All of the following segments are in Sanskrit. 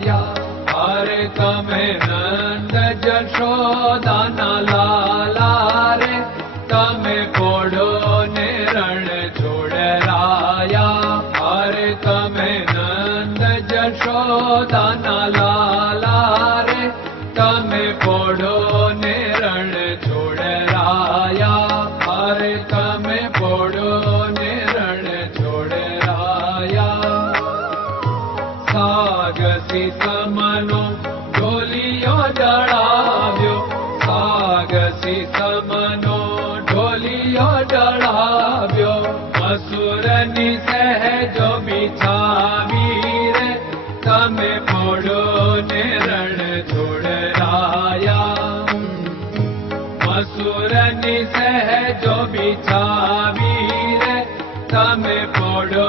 लाया हरे तमें नंद जशोदा न लाला रे। तमें पोड़ो ने रण छोड़ राया। हरे तमें नंद जशोदा न लाला रे। तमें पोड़ो चढ़ाव्यो। सागसी समनो ढोलियो चढ़ाव्यो। असुरनि सहजो बिछावी रे तमे पोड़ो ने रण छोड़ाया असुरनि सहजो बिछावी रे तमे पोड़ो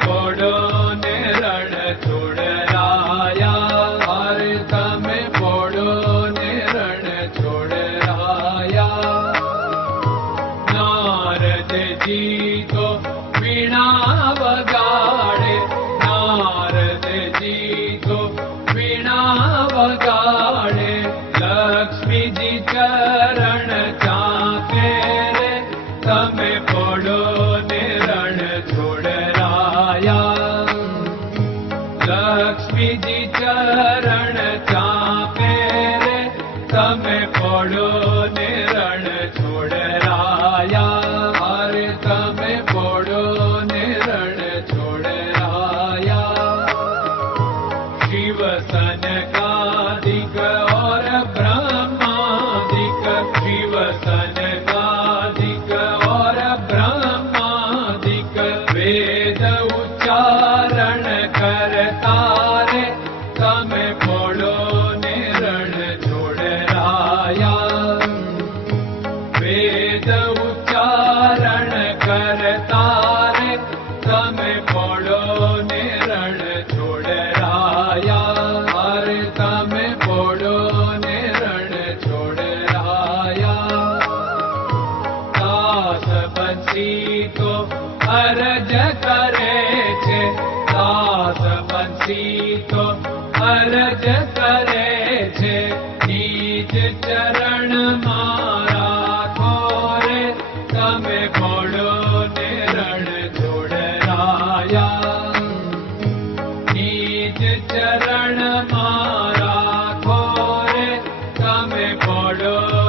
போடு लक्ष्मीजी रे तमे पड़ो ीतो नीज चरण मारा खोरे तमे बोडो निर राया। नीज चरण मारा खोरे कमे बोडो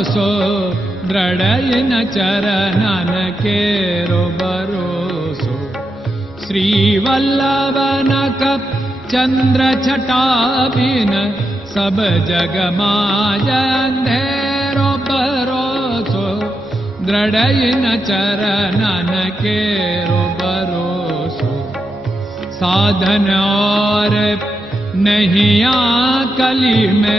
दृढय न चरन केरो भरोसो श्रीवल्लभ चन्द्रटाबिन सब जगमाजेरो भरोसो द्रडय न चरन केरो भरोसो साधन और नही मे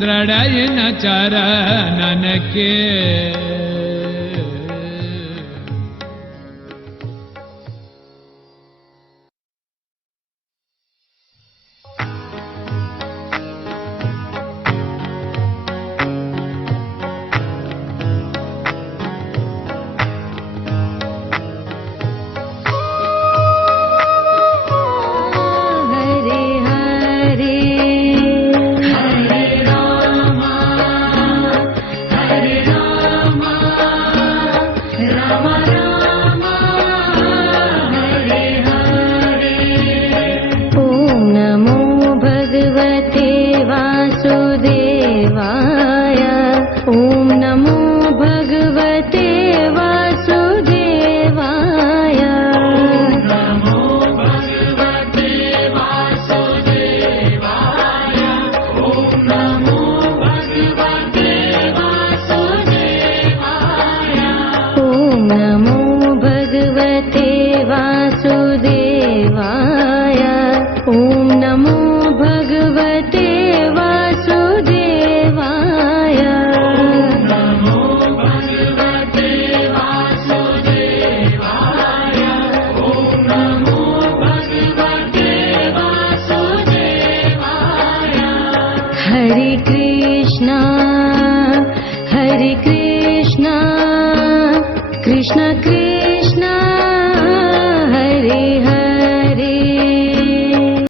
दृढयिन चरणन कृष्ण कृष्ण